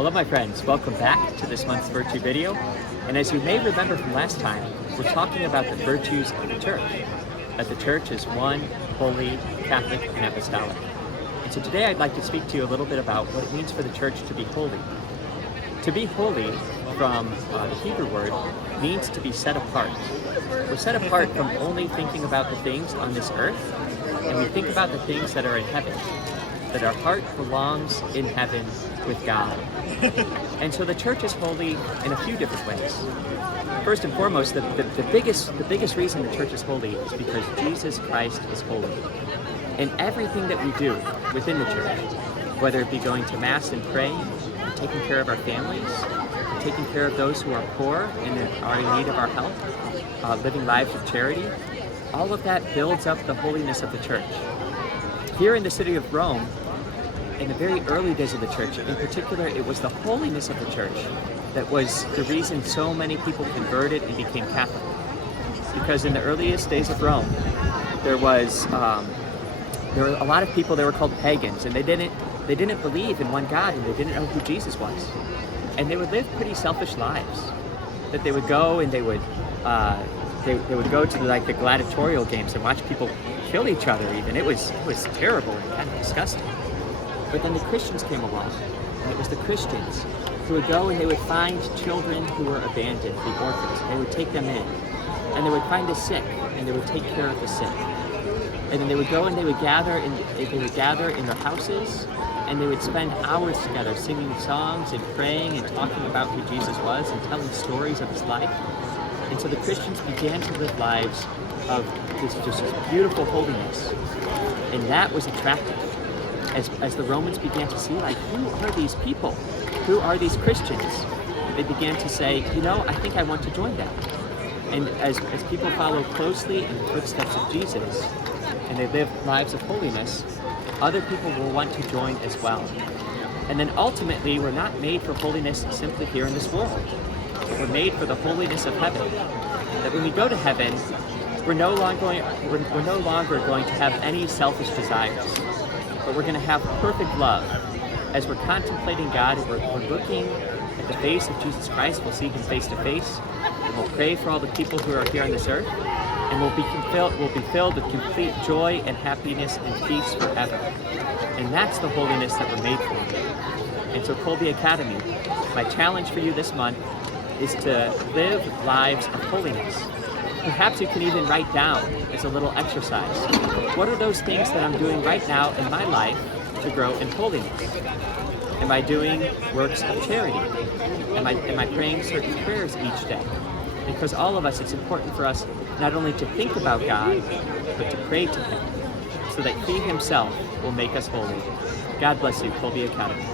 Hello my friends, welcome back to this month's Virtue video. And as you may remember from last time, we're talking about the virtues of the Church. That the Church is one, holy, Catholic, and apostolic. And so today I'd like to speak to you a little bit about what it means for the Church to be holy. To be holy, from the Hebrew word, means to be set apart. We're set apart from only thinking about the things on this earth, and we think about the things that are in heaven. That our heart belongs in heaven with God. And so the Church is holy in a few different ways. First and foremost, the biggest reason the Church is holy is because Jesus Christ is holy. And everything that we do within the Church, whether it be going to Mass and praying, and taking care of our families, and taking care of those who are poor and are in need of our help, living lives of charity, all of that builds up the holiness of the Church. Here in the city of Rome, in the very early days of the Church, in particular, it was the holiness of the Church that was the reason so many people converted and became Catholic. Because in the earliest days of Rome, there were a lot of people that were called pagans, and they didn't believe in one God, and they didn't know who Jesus was. And they would live pretty selfish lives. That they would go and they would go to the gladiatorial games and watch people kill each other even. It was terrible and kind of disgusting. But then the Christians came along, and it was the Christians who would go and they would find children who were abandoned, the orphans, and they would take them in. And they would find the sick, and they would take care of the sick. And then they would go and they would gather in their houses, and they would spend hours together singing songs and praying and talking about who Jesus was and telling stories of his life. And so the Christians began to live lives of this beautiful holiness. And that was attractive. As the Romans began to see, who are these people? Who are these Christians? They began to say, I think I want to join them. And as people follow closely in the footsteps of Jesus, and they live lives of holiness, other people will want to join as well. And then ultimately, we're not made for holiness simply here in this world. We're made for the holiness of heaven. That when we go to heaven, we're no longer going to have any selfish desires, but we're going to have perfect love. As we're contemplating God, and we're looking at the face of Jesus Christ, we'll see him face to face, and we'll pray for all the people who are here on this earth, and we'll be filled with complete joy and happiness and peace forever. And that's the holiness that we're made for. And so Kolbe Academy, my challenge for you this month is to live lives of holiness. Perhaps you can even write down as a little exercise, what are those things that I'm doing right now in my life to grow in holiness? Am I doing works of charity? Am I praying certain prayers each day? Because all of us, it's important for us not only to think about God, but to pray to him, so that he himself will make us holy. God bless you, Kolbe Academy.